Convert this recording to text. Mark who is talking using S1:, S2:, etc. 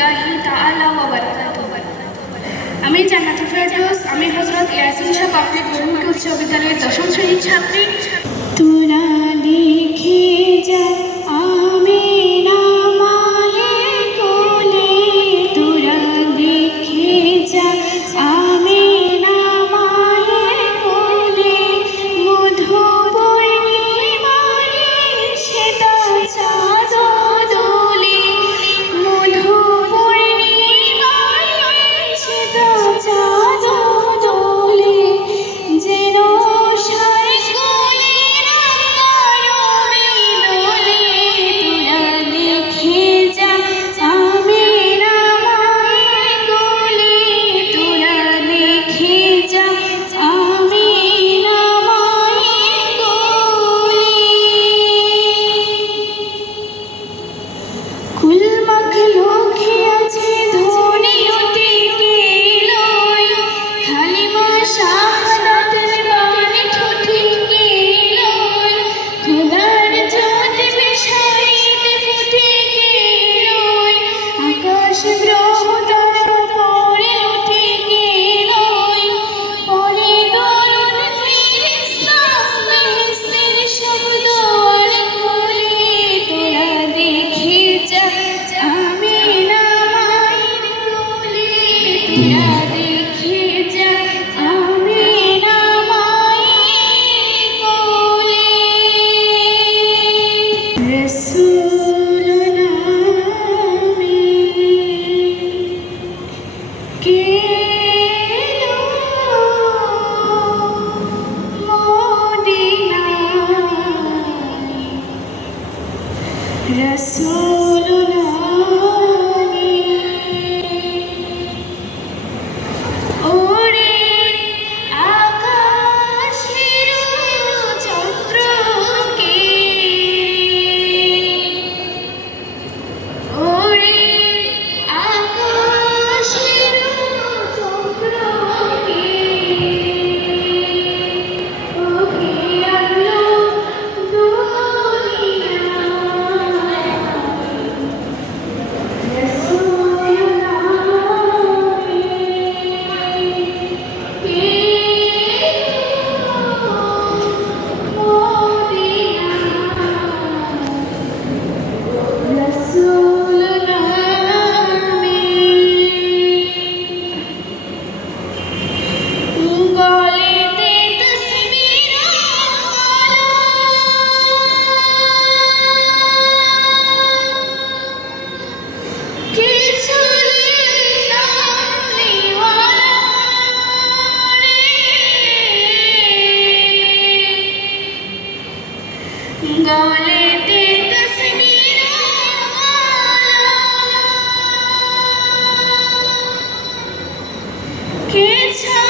S1: আমি জান্নাত ফেরদৌস আমি হজরত ইয়াসিন শাহ পাবলিক বিদ্যালয়ের দশম শ্রেণীর ছাত্রী
S2: Oh, no, no. गाले देतर वाला